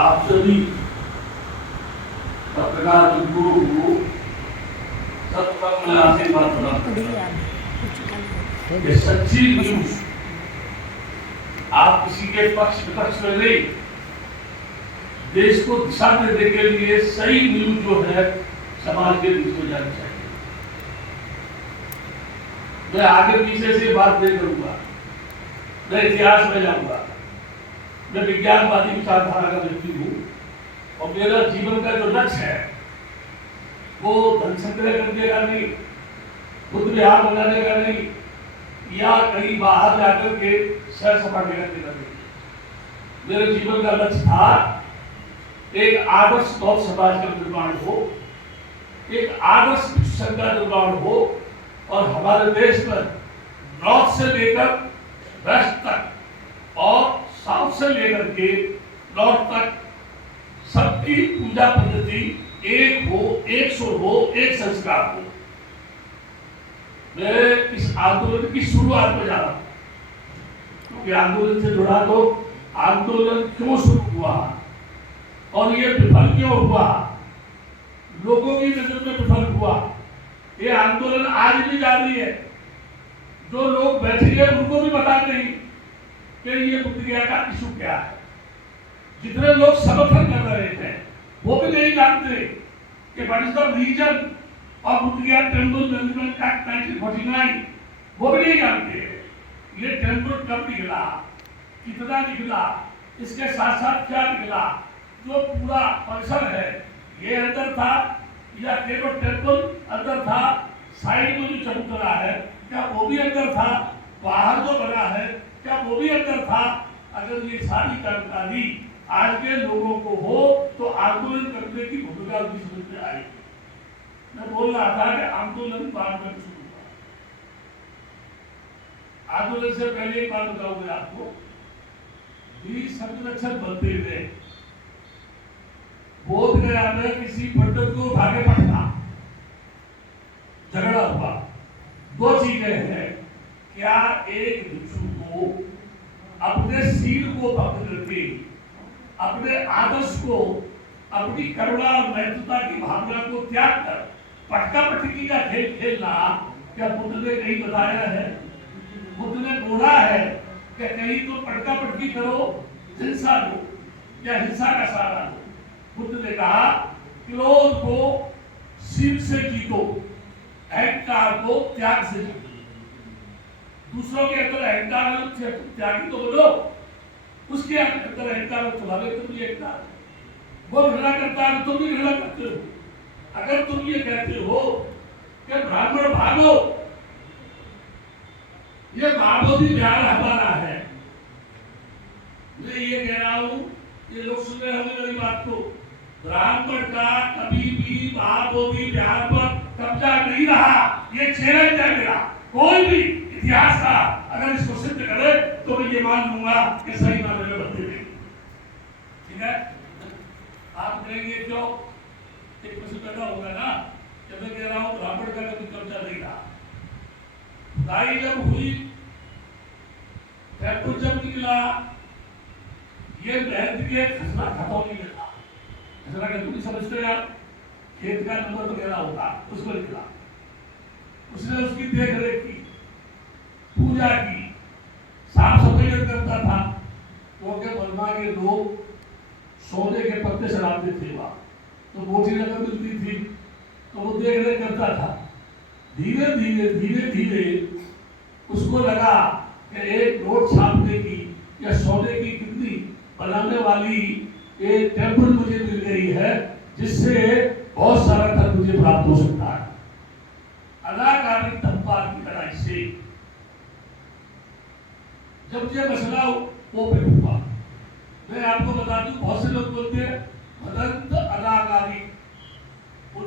आप सभी पत्रकार मित्रों को सबका मैं आशीर्वाद प्रदान करता हूं कि सच्ची न्यूज आप किसी के पक्ष विपक्ष में नहीं, देश को दिशा देने के लिए सही न्यूज जो है समाज के बीच में जानी चाहिए। मैं आगे पीछे से बात नहीं करूंगा, मैं इतिहास में जाऊंगा। मैं विज्ञानवादी विचारधारा का व्यक्ति हूँ और मेरा जीवन का जो लक्ष्य है वो धन संग्रह करने का नहीं, बुद्ध विहार बनाने का नहीं, या कहीं बाहर जाकर के सैर सपाटे करने का नहीं। मेरे जीवन का लक्ष्य था एक आदर्श गौ समाज का निर्माण हो, एक आदर्श विश्व का निर्माण हो और हमारे देश में नॉर्थ से लेकर वेस्ट तक और साउथ से लेकर के नॉर्थ तक सबकी पूजा पद्धति एक हो, एक सुर हो, एक संस्कार हो। मैं इस आंदोलन की शुरुआत में जा रहा हूं क्योंकि आंदोलन से जुड़ा तो आंदोलन क्यों शुरू हुआ और ये विफल क्यों हुआ, लोगों की नजर में विफल हुआ। ये आंदोलन आज भी जारी है। जो लोग बैठे हैं उनको भी पता नहीं कि ये बुद्ध गया का इशू क्या है। जितने लोग समर्थन कर रहे थे वो भी नहीं जानते कि what is the reason of Bodh Gaya temple management act 1949, वो भी नहीं जानते। ये टेम्पल कब निकला, कितना निकला, इसके साथ साथ क्या निकला, जो पूरा परिसर है ये अंदर था या केवल टेम्पल अंदर था, साइड में जो चबूतरा है क्या वो भी अंदर था, बाहर जो बना है क्या वो भी अंदर था। अगर ये सारी जानकारी आज के लोगों को हो तो आंदोलन करने की भूमिका उनकी समझ में आएगी। मैं बोल रहा था कि आंदोलन बाद में शुरू हुआ। आंदोलन से पहले एक बात बताऊंगा आपको। वीर संरक्षक बनते हुए बोध गया में किसी पंडित को उठा के पटना, झगड़ा हुआ। दो चीजें हैं, क्या एक भिक्षु को अपने शील को भक्त करके, अपने आदर्श को, अपनी करुणा और नैतिकता की भावना को त्याग कर पटका पटकी का खेल खेलना क्या बुद्ध ने कहीं बताया है? बुद्ध ने बोला है कि कहीं तो पटका पटकी करो, हिंसा दो या हिंसा का सहारा दो। बुद्ध ने कहा क्रोध को शील से जीतो, अहंकार को त्याग से जीतो। दूसरों के अंदर अहंकार त्यागी तो बोलो, उसके अंदर अहंकार तुम्हारे तुम भी अहंकार, वो घृणा करता है तुम भी घृणा करते हो। अगर तुम ये कहते हो कि ब्राह्मण भागो, ये महाबोधि विहार हमारा है, मैं ये कह रहा हूं, ये लोग सुन रहे होंगे मेरी बात को, ब्राह्मण का कभी भी महाबोधि विहार पर कब्जा नहीं रहा। ये चैलेंज है मेरा, कोई भी इतिहास का अगर इसको सिद्ध करे तो मैं ये मान लूंगा कि सही मामले में बनते नहीं। ठीक है, आप कहेंगे क्यों? एक प्रश्न पैदा होगा ना, जब मैं कह रहा हूं ब्राह्मण का कभी कब्जा नहीं रहा। खुदाई जब हुई, टेम्पल जब निकला, ये मेहनत के खसरा खतौनी में था। खसरा का तुम समझते हैं आप, खेत का नंबर वगैरह होता, उसको निकला। उसने उसकी देख रेख की, पूजा की, साफ सफाई करता था। क्योंकि बर्मा के लोग सोने के पत्ते चढ़ाते थे वहां, तो मोटी रकम मिलती थी, तो वो देख रेख करता था। धीरे धीरे उसको लगा कि एक नोट छापने की या सोने की कितनी बनाने वाली एक टेम्पल मुझे मिल गई है, जिससे बहुत सारा धन मुझे प्राप्त हो सकता है। अनाकारी तब्बार की लड़ाई से जब ये मसला ओपन हुआ, मैं आपको बता दूं, बहुत से लोग बोलते हैं भदंत अनाकारी, उन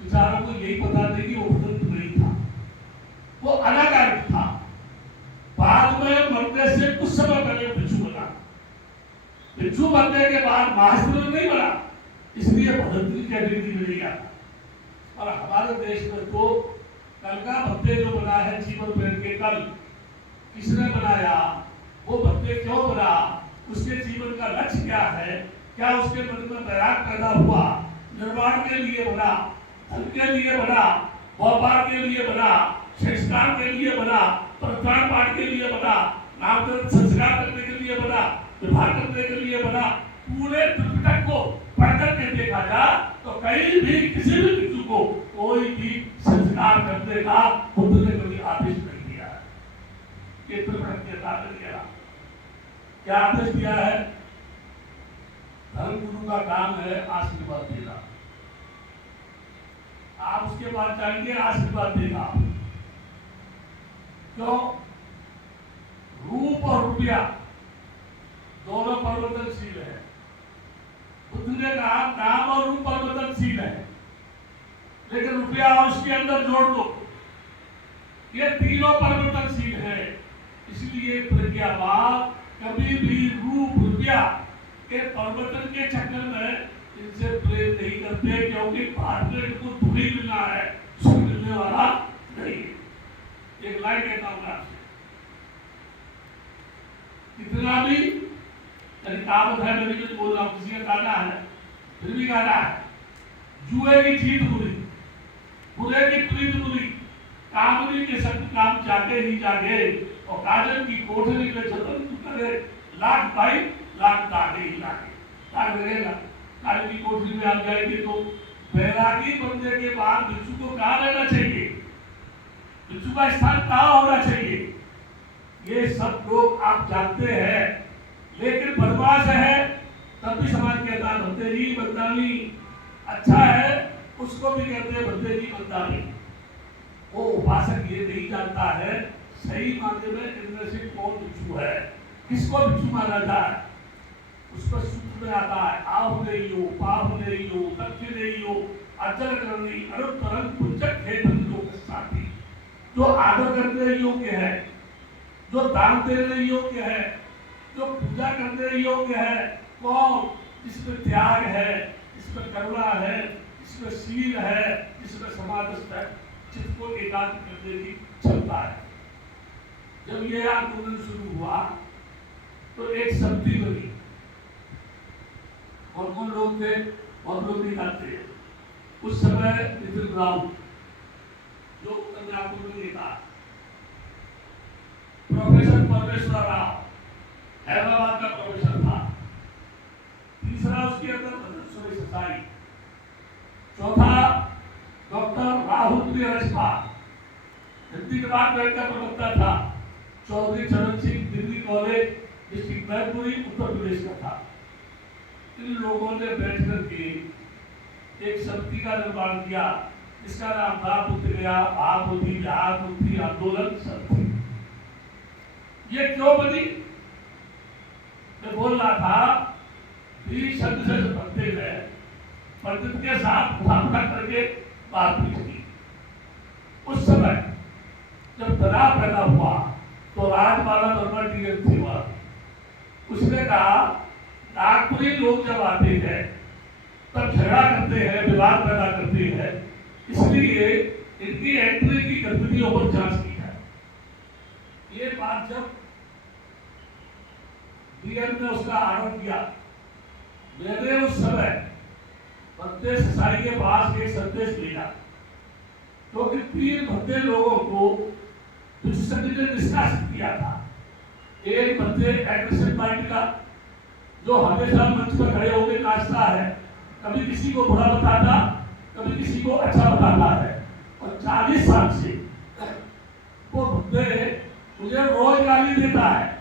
विचारों को यही बता दें कि वो भदंत नहीं था, वो अनाकारी था। बाद में मरने से कुछ समय पहले भिक्षु बना। भिक्षु बनने के बाद महास्त्र नहीं बना, इसलिए भदंत की कैटेगरी में नहीं आता। और हमारे देश में तो कल का भत्ते जो बना है जीवन पहन के, कल किसने बनाया, वो भत्ते क्यों बना, उसके जीवन का लक्ष्य क्या है, क्या उसके मन में वैराग पैदा हुआ? निर्वाण के लिए बना, धन के लिए बना, व्यापार के लिए बना, संस्कार के लिए बना, प्रधान पाठ के लिए बना, नामकरण संस्कार करने के लिए बना, विवाह करने के लिए बना। पूरे त्रिपिटक को पढ़ करके देखा जा तो कहीं भी किसी भी भिक्षु को कोई भी संस्कार करने का बुद्ध ने कभी आदेश नहीं दिया है। ये त्रिपिटक के ताकत क्या आदेश दिया है? धर्म गुरु का काम है आशीर्वाद देना। आप उसके बाद जाएंगे आशीर्वाद देगा। क्यों? रूप और रुपया दोनों परिवर्तनशील है। बुद्ध ने कहा नाम और रूप परिवर्तनशील है, लेकिन रुपया और उसके अंदर जोड़ दो, ये तीनों परिवर्तनशील है। इसलिए प्रज्ञावाद कभी भी रूप रुपया के परिवर्तन के चक्कर में इनसे प्रेम नहीं करते, क्योंकि बाद में इनको धुरी मिलना है, सुख मिलने वाला नहीं। एक लाइन कहता हूं आपसे, कितना भी कहावत है, मैं भी बोल रहा हूं, किसी का गाना है, फिर भी गाना है, जुए की जीत बुरी, बुरे की प्रीत बुरी, कामनी के शब्द काम जागे ही जागे, और काजल की कोठरी में जतन तू करे, लाख भाई लाख दागे ही लागे। दाग लगेगा। काजल की कोठरी में आप जाएंगे तो बैरागी बनने के बाद भिक्षु को कहाँ रहना चाहिए? भिक्षु का स्थान कहाँ होना चाहिए? ये सब लोग आप जानते हैं, लेकिन बदमाश है तब भी समाज कहता है भद्दे जी बदनामी। अच्छा है उसको भी कहते हैं भद्दे जी बदनामी। वो उपासक ये नहीं जानता है सही मायने में इनमें से कौन भिक्षु है, किसको भिक्षु माना जाए। उस पर सूत्र में आता है आव नहीं हो, पाव नहीं हो, दक्ष नहीं हो, अचल करनी अनुतरन पुंजक है लोक साथी। जो आदर करने योग्य है, जो दान देने योग्य है, जो पूजा करने योग्य है, कौन? जिसमें त्याग है, जिसमें करुणा है, जिसमें शील है, जिसमें समाधि है, जिसको एकांत करने की क्षमता है। जब ये आंदोलन शुरू हुआ तो एक शक्ति बनी। और कौन लोग थे? और लोग नहीं जानते हैं। उस समय नितिन राव जो उत्तर आंदोलन नेता, प्रोफेसर परमेश्वर राव हैदराबाद का प्रोफेसर था, तीसरा उसके अंदर सुरेश ससाई, चौथा डॉक्टर राहुल प्रियरचपा हिंदी डिपार्टमेंट का प्रवक्ता था, चौधरी चरण सिंह दिल्ली कॉलेज डिस्ट्रिक्ट मैनपुरी उत्तर प्रदेश का था। इन लोगों ने बैठकर के एक समिति का निर्माण किया जिसका नाम था बुद्ध गया भागवती बिहार मुक्ति आंदोलन समिति। ये क्यों बनी? मैं बोल रहा था शब्द से बनते हुए पंडित के साथ उठा करके बातचीत की। उस समय जब तनाव पैदा हुआ तो राजमाला वर्मा डी हुआ, उसने कहा नागपुरी लोग जब आते हैं तब झगड़ा करते हैं, विवाद पैदा करते हैं, इसलिए इनकी एंट्री की गतिविधियों पर जांच की है। ये बात जब डीएम ने उसका आरोप किया, मैंने उस समय भद्दे ससाई के पास एक संदेश लिया, क्योंकि 3 भद्दे लोगों को विशेषज्ञ ने निष्कासित किया था। एक भद्दे एग्रेसिव पार्टी का जो हमेशा मंच पर खड़े होकर नाचता है, कभी किसी को बुरा बताता, कभी किसी को अच्छा बताता है, और 40 साल से वो भद्दे मुझे रोज गाली देता है,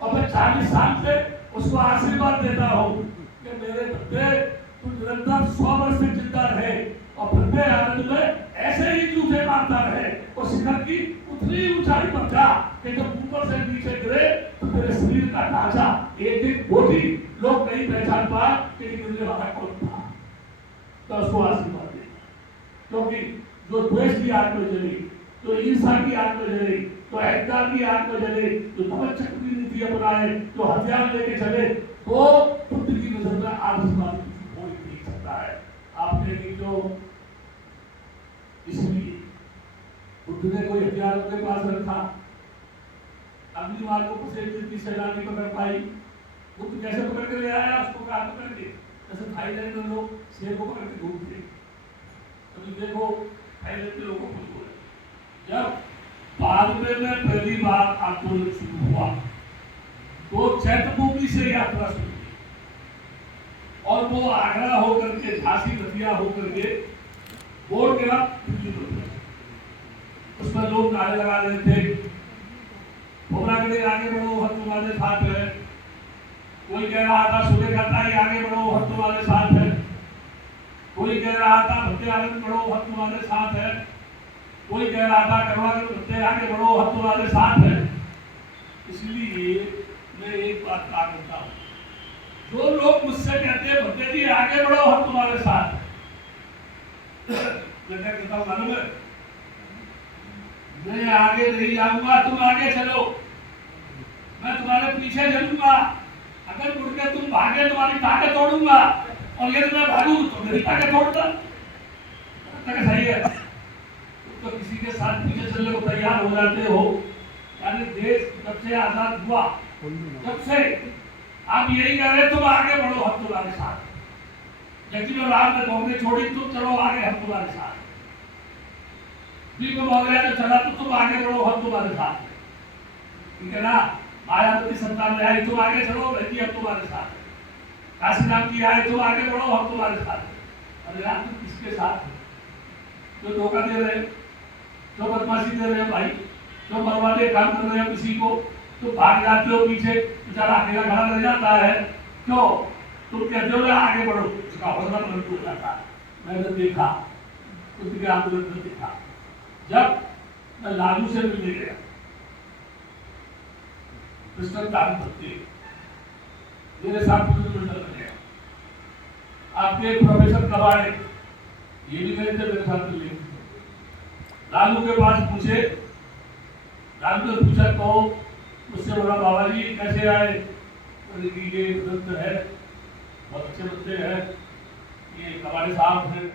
और मैं 40 साल से उसको आशीर्वाद देता हूँ कि मेरे भद्दे तू निरंतर 100 वर्ष तक जिंदा रहे, और भद्दे आनंद में ऐसे ही जूठे मारता रहे, और शिखर की उतनी ऊंचाई पर जा कि जब ऊपर से नीचे गिरे तो तेरे शरीर का ढांचा एक दिन बोधी लोग नहीं पहचान पाए कि गिरने वाला कौन था। तो उसको आशीर्वाद दे, क्योंकि जो द्वेष की आग में जले, जो ईर्ष्या की आग में जले, जो अहंकार की आग में जले, जो तमच्चक की नीति अपनाए, जो हथियार लेके चले, वो बुद्ध की नजर में आशीर्वाद हो ही नहीं सकता है। आपने जो इसलिए बुद्ध ने कोई हथियार अपने पास रखा, अग्निवार को किसी की सेना नहीं पकड़ पाई, बुद्ध कैसे पकड़ के ले आया? उसको कहा पकड़ के जैसे थाईलैंड में लोग शेर को पकड़ के घूमते हैं, अभी देखो थाईलैंड के लोगों को बोले जब बानवे में पहली बार आंदोलन शुरू हुआ तो चैतभूमि से यात्रा शुरू हुई और वो आगरा होकर के झांसी नदिया होकर के बोर्ड के बाद उसमें लोग नारे लगा रहे थे, भोमरा के लिए आगे बढ़ो हम तुम्हारे साथ है। कोई कह रहा था सूर्य करता ही आगे बढ़ो हम तुम्हारे साथ है। कोई कह रहा था भक्ति आनंद बढ़ो हम तुम्हारे साथ है। कोई कह रहा था करवा के भक्ति आगे बढ़ो हम तुम्हारे साथ है। इसलिए मैं एक बात कहा करता हूँ, जो लोग मुझसे कहते हैं भक्ति जी आगे बढ़ो हम तुम्हारे साथ है, मैं क्या कहता हूँ मालूम है, मैं आगे नहीं जाऊंगा, तुम आगे चलो, मैं तुम्हारे पीछे चलूंगा। अगर मुड़ के तुम भागे तुम्हारी टांगे तोड़ूंगा और यदि मैं भागू तो मेरी टांगे तोड़ता। सही है, तो किसी के साथ पीछे चलने को तैयार हो जाते हो। यानी देश जब से आजाद हुआ जब से आप यही कह रहे तुम आगे बढ़ो हम तुम्हारे साथ। जबकि राम ने नौकरी छोड़ी तुम चलो आगे हम तुम्हारे साथ। तो चला तो तुम आगे बढ़ो हम तुम्हारे साथ, ठीक है ना। मायावती सरकार में आई तुम आगे चलो बेटी हम तुम्हारे साथ। काशीराम जी आए तुम आगे बढ़ो हम तुम्हारे साथ। अरे यार तुम किसके साथ है? जो धोखा दे रहे, जो बदमाशी दे रहे भाई, जो बर्बादे काम कर रहे हो किसी को, तो भाग जाते हो पीछे, बेचारा अकेला खड़ा रह जाता है। क्यों? तुम कहते हो आगे बढ़ो, उसका हौसला बुलंद हो जाता है। मैंने देखा, उसके आंदोलन में देखा, जब मैं लालू से मिलने गया मेरे साथ गया, आपके प्रोफेसर कबाड़े ये भी गए थे मेरे साथ मिलने। लालू के पास पूछे, लालू ने पूछा तो उससे बोला बाबा जी कैसे आए? ये ग्रंथ है, बहुत अच्छे बंदे हैं, ये कबाड़े साहब हैं,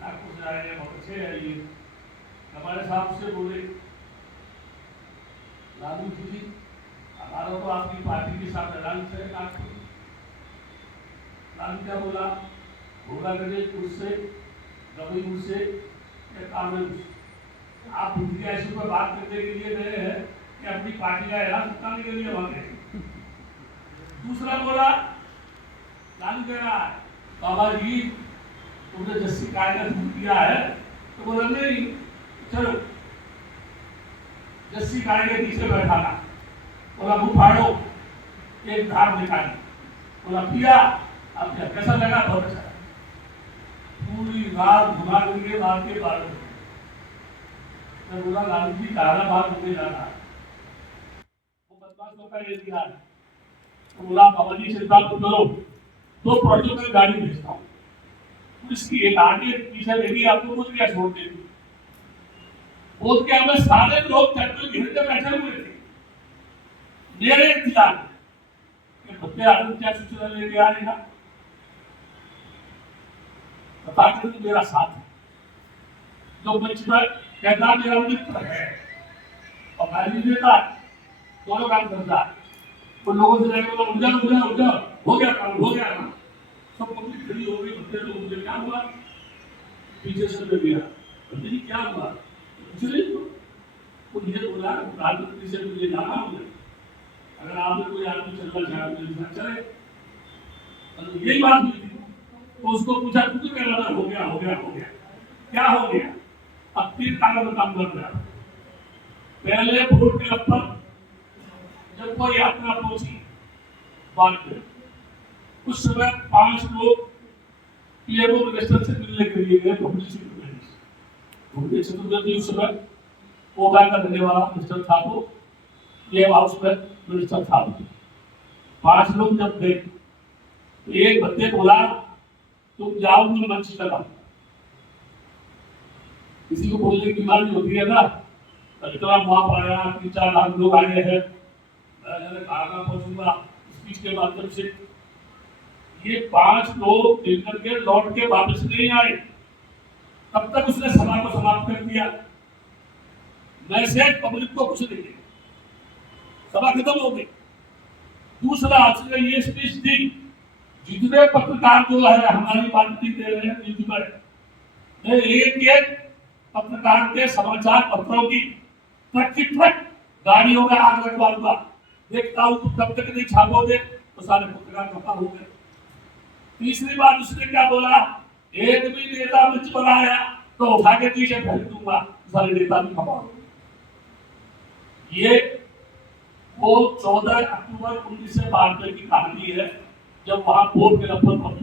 नागपुर से आए हैं, बहुत अच्छे हैं। ये कबाड़े साहब से बोले लालू जी हमारा तो आपकी पार्टी के साथ ऐलान है नागपुर। लालू क्या बोला? भोला गणेशपुर से, गबईपुर से या कांग्रेस, आप उनकी ऐसी पर बात करने के लिए गए हैं कि अपनी पार्टी का ऐलान करने के लिए वहां गए। दूसरा बोला, लालू कह रहा है बाबा जी तुमने जस्सी कायदा किया है, तो बोला नहीं चलो जस्सी गाड़ी के पीछे बैठा था। बोला मुंह फाड़ो, एक धार निकाली। बोला पिया, अब क्या कैसा लगा? बहुत अच्छा। पूरी रात घुमा करके रात के 12 बजे मैं बोला लालू जी तारा बात होने जा रहा है, वो बदमाश लोग का ये दिया है। तो बोला बाबा जी चिंता मत करो, तो प्रोजेक्ट में गाड़ी भेजता हूँ, पुलिस की एक आगे पीछे लेगी, आपको कुछ क्या छोड़ देगी। बोल के हमें सारे लोग टेंपल घेरते बैठे हुए थे, मेरे इंतजार में भक्ति आनंद क्या सूचना लेके आएगा, बता के तो मेरा साथ है। जो मंच पर कहता मेरा मित्र है और गाली देता है, दोनों काम करता है। उन लोगों से जाके बोला उठा उठा उठा, हो गया काम, हो गया काम। सब पब्लिक खड़ी हो गई, भक्ति लोग मुझे क्या हुआ? पीछे से लग गया, भक्ति क्या हुआ? मुझे बोला राजनीति से मुझे जाना होगा, अगर आपने कोई आदमी चलना चाहे चले। तो यही बात हुई थी। तो उसको पूछा तू तो कह रहा था हो गया हो गया हो गया, क्या हो गया? अब 3 कागज काम कर रहा। पहले वोट के पर जब कोई यात्रा पहुंची बात में, उस समय 5 लोग पीएमओ मिनिस्टर से मिलने के लिए गए। चतुर्वेदी उस समय ओगा का रहने वाला मिनिस्टर था, तो पीएम हाउस में मिनिस्टर था। 5 लोग जब गए तो एक बंदे बोला तुम जाओ, तुम मंच चला। किसी को बोलने की बीमारी होती है ना, इतना वहां पर आया 3-4 लाख लोग आए हैं, मैं कहा पहुंचूंगा स्पीच के माध्यम से। ये 5 लोग मिलकर के लौट के वापस नहीं आए, तब तक उसने सभा को समाप्त कर दिया। मैसेज पब्लिक को कुछ नहीं दिया, सभा खत्म हो गई। दूसरा उसने ये स्पीच दी, जितने पत्रकार जो है हमारी पार्टी दे रहे हैं न्यूज में, एक एक पत्रकार के समाचार पत्रों की ट्रक गाड़ियों में आग लगवा दूंगा। देखता हूं तुम तब तक नहीं छापोगे तो सारे पत्रकार खफा हो गए। तीसरी बात उसने क्या बोला, एक भी नेता मंच पर आया तो उठा के पीछे फेंक दूंगा, सारे नेता भी खफा हो गए। ये वो 14 अक्टूबर 1992 की कहानी है, जब वहां वोट के नंबर पर